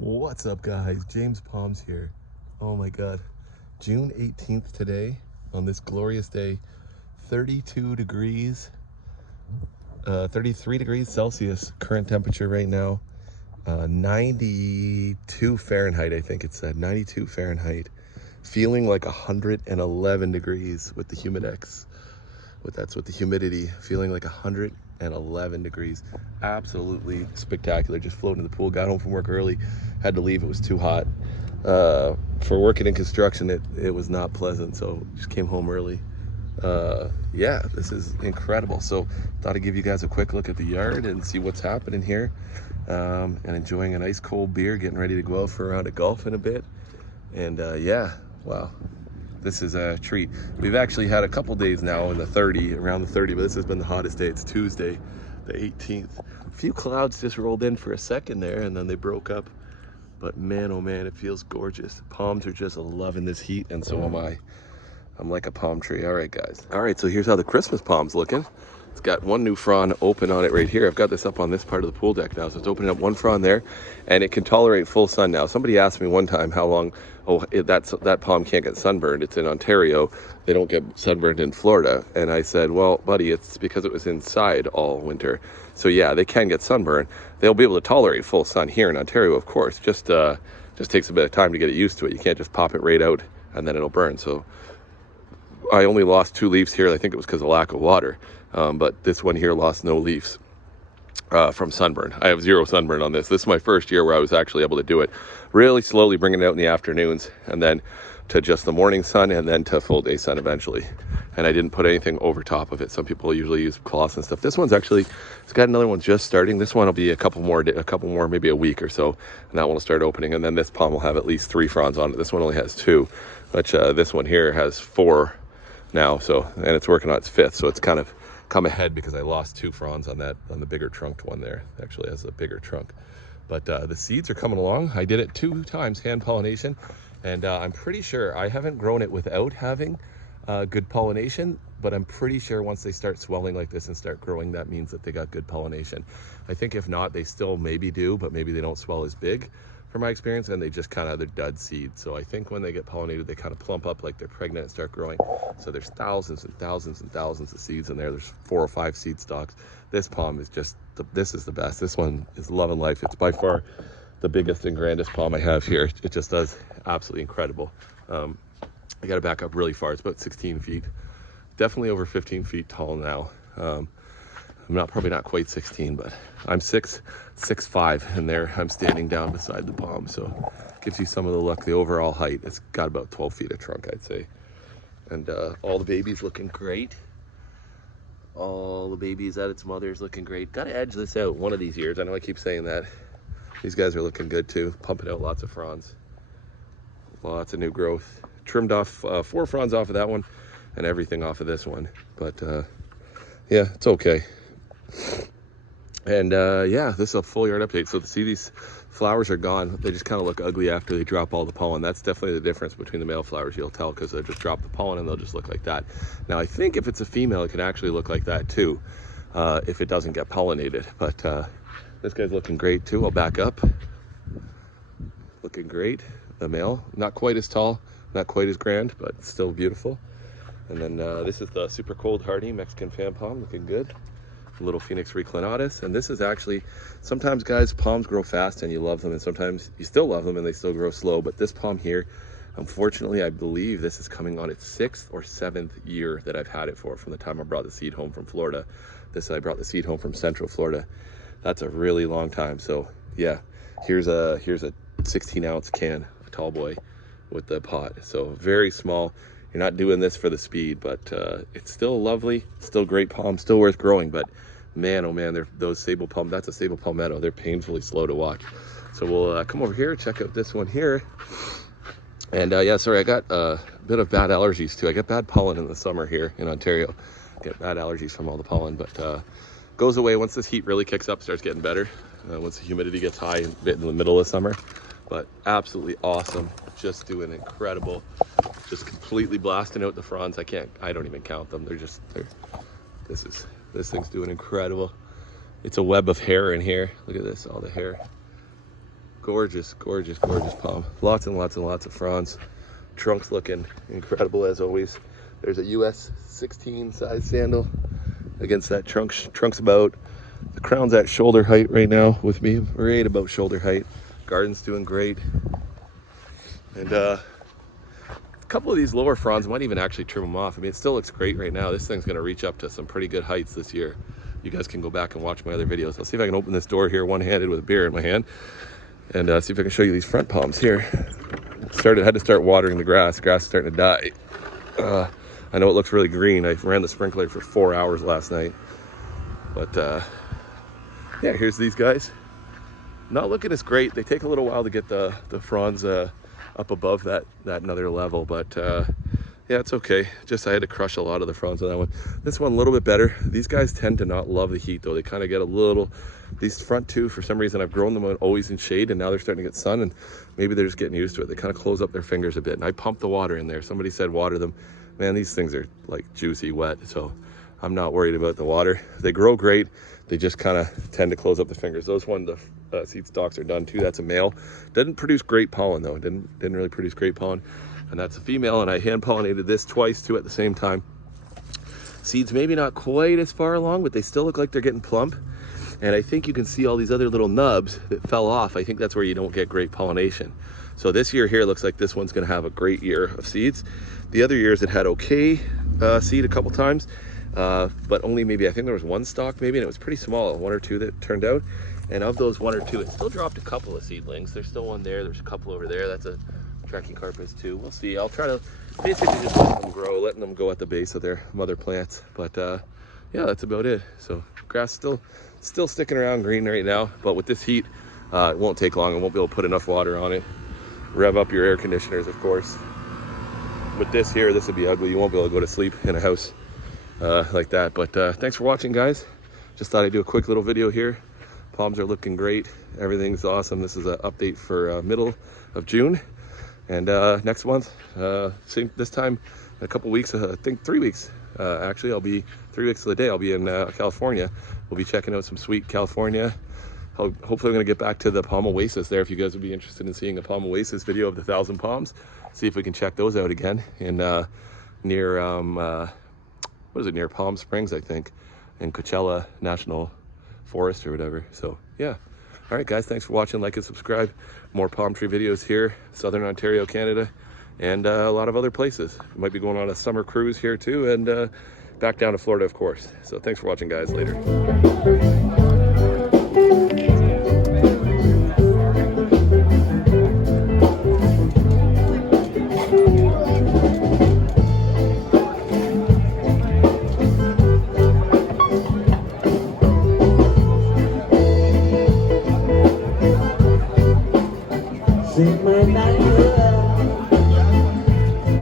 What's up, guys? James Palms here. Oh my god. June 18th today, on this glorious day. 32 degrees, 33 degrees Celsius current temperature right now. 92 Fahrenheit, I think it said. 92 Fahrenheit. Feeling like 111 degrees with the Humidex. That's with the humidity. Feeling like 111 degrees. Absolutely spectacular. Just floating in the pool. Got home from work early. Had to leave. It was too hot. For working in construction, it was not pleasant. So just came home early. Yeah, this is incredible. So thought I'd give you guys a quick look at the yard and see what's happening here. And enjoying a nice cold beer, getting ready to go out for a round of golf in a bit. And yeah, wow. This is a treat. We've actually had a couple days now in the 30, around the 30, but this has been the hottest day. It's Tuesday, the 18th. A few clouds just rolled in for a second there and then they broke up. But man, oh man, it feels gorgeous. Palms are just loving this heat, and so am I. I'm like a palm tree. All right, guys. All right, so here's how the Christmas palm's looking. It's got one new frond open on it right here. I've got this up on this part of the pool deck now, so it's opening up one frond there, and it can tolerate full sun now. Somebody asked me one time how long, that palm can't get sunburned. It's in Ontario. They don't get sunburned in Florida. And I said, well, buddy, it's because it was inside all winter. So yeah, they can get sunburned. They'll be able to tolerate full sun here in Ontario, of course. Just takes a bit of time to get it used to it. You can't just pop it right out and then it'll burn. So I only lost 2 leaves here. I think it was because of lack of water. But this one here lost no leaves from sunburn. I have 0 sunburn on this. This is my first year where I was actually able to do it. Really slowly bringing it out in the afternoons and then to just the morning sun and then to full day sun eventually. And I didn't put anything over top of it. Some people usually use cloths and stuff. This one's actually, it's got another one just starting. This one will be a couple more, maybe a week or so. And that one will start opening. And then this palm will have at least 3 fronds on it. This one only has 2, but this one here has 4 now. So, and it's working on its 5th. So it's kind of come ahead because I lost 2 fronds on the bigger trunked one there. It actually has a bigger trunk. But the seeds are coming along. I did it 2 times, hand pollination. And I'm pretty sure I haven't grown it without having good pollination, but I'm pretty sure once they start swelling like this and start growing, that means that they got good pollination. I think if not, they still maybe do, but maybe they don't swell as big from my experience, and they just kind of, they're dud seeds. So I think when they get pollinated, they kind of plump up like they're pregnant and start growing. So there's thousands and thousands and thousands of seeds in there. There's 4 or 5 seed stalks. This palm is just, this is the best. This one is loving life. It's by far the biggest and grandest palm I have here. It just does absolutely incredible. I got to back up really far. It's about 16 feet, definitely over 15 feet tall now. I'm probably not quite 16, but I'm 6'5", and there I'm standing down beside the palm. So it gives you some of the look. The overall height, it's got about 12 feet of trunk, I'd say. And all the babies looking great. All the babies at its mother's looking great. Got to edge this out one of these years. I know I keep saying that. These guys are looking good too. Pumping out lots of fronds. Lots of new growth. Trimmed off 4 fronds off of that one and everything off of this one. But yeah, it's okay. And yeah, this is a full yard update. So see, these flowers are gone. They just kind of look ugly after they drop all the pollen. That's definitely the difference between the male flowers. You'll tell because they just drop the pollen and they'll just look like that. Now I think if it's a female, it can actually look like that too, if it doesn't get pollinated. But this guy's looking great too. I'll back up. Looking great. The male, not quite as tall, not quite as grand, but still beautiful. And then this is the super cold hardy Mexican fan palm, looking good. Little Phoenix reclinatus. And this is actually, sometimes guys, palms grow fast and you love them, and sometimes you still love them and they still grow slow. But this palm here, unfortunately, I believe this is coming on its 6th or 7th year that I've had it for, from the time I brought the seed home from Florida. I brought the seed home from Central Florida. That's a really long time. So yeah, here's a 16-ounce can, a tall boy with the pot. So very small. You're not doing this for the speed, but it's still lovely, still great palm, still worth growing. But man, oh man, those sable palm, that's a sable palmetto. They're painfully slow to watch. So we'll come over here, check out this one here. And yeah, sorry, I got a bit of bad allergies too. I get bad pollen in the summer here in Ontario. Get bad allergies from all the pollen, but goes away once this heat really kicks up, starts getting better. Once the humidity gets high, a bit in the middle of summer. But absolutely awesome, just doing incredible, just completely blasting out the fronds. I don't even count them. This thing's doing incredible. It's a web of hair in here. Look at this, all the hair. Gorgeous, gorgeous, gorgeous palm. Lots and lots and lots of fronds. Trunks looking incredible as always. There's a US 16 size sandal against that trunk. Trunk's about, the crown's at shoulder height right now with me, right about shoulder height. Garden's doing great. And a couple of these lower fronds might even actually trim them off. I mean, it still looks great right now. This thing's gonna reach up to some pretty good heights this year. You guys can go back and watch my other videos. I'll see if I can open this door here one-handed with a beer in my hand and see if I can show you these front palms here. Had to start watering the grass. Grass is starting to die. I know it looks really green. I ran the sprinkler for 4 hours last night. But yeah, here's these guys. Not looking as great. They take a little while to get the fronds up above that another level, but yeah, it's okay. Just I had to crush a lot of the fronds on that one. This one a little bit better. These guys tend to not love the heat though. They kind of get a little, these front two, for some reason I've grown them always in shade, and now they're starting to get sun, and maybe they're just getting used to it. They kind of close up their fingers a bit, and I pumped the water in there. Somebody said water them. Man, these things are like juicy wet, so I'm not worried about the water. They grow great. They just kind of tend to close up the fingers. Those one, the seed stalks are done too. That's a male. Doesn't produce great pollen though. Didn't really produce great pollen. And that's a female, and I hand pollinated this twice too at the same time. Seeds maybe not quite as far along, but they still look like they're getting plump. And I think you can see all these other little nubs that fell off. I think that's where you don't get great pollination. So this year here looks like this one's gonna have a great year of seeds. The other years it had okay seed a couple times, but only maybe, I think there was one stalk maybe, and it was pretty small, one or two that turned out. And of those one or two, it still dropped a couple of seedlings. There's still one there, there's a couple over there. That's a Trachycarpus too. We'll see. I'll try to basically just let them grow, letting them go at the base of their mother plants. But yeah, that's about it. So grass still sticking around green right now, but with this heat, it won't take long. I won't be able to put enough water on it. Rev up your air conditioners, of course. With this here, this would be ugly. You won't be able to go to sleep in a house like that. But thanks for watching, guys. Just thought I'd do a quick little video here. Palms are looking great. Everything's awesome. This is an update for middle of June. And next month, same this time, in a couple weeks, I think 3 weeks, actually, I'll be 3 weeks to the day, I'll be in California. We'll be checking out some sweet California. Hopefully I'm gonna get back to the Palm Oasis there. If you guys would be interested in seeing a Palm Oasis video of the 1,000 palms, see if we can check those out again in near, what is it, near Palm Springs, I think, in Coachella National Forest or whatever. So yeah. All right, guys, thanks for watching. Like and subscribe. More palm tree videos here, Southern Ontario, Canada, and a lot of other places. We might be going on a summer cruise here too, and back down to Florida, of course. So thanks for watching, guys. Later.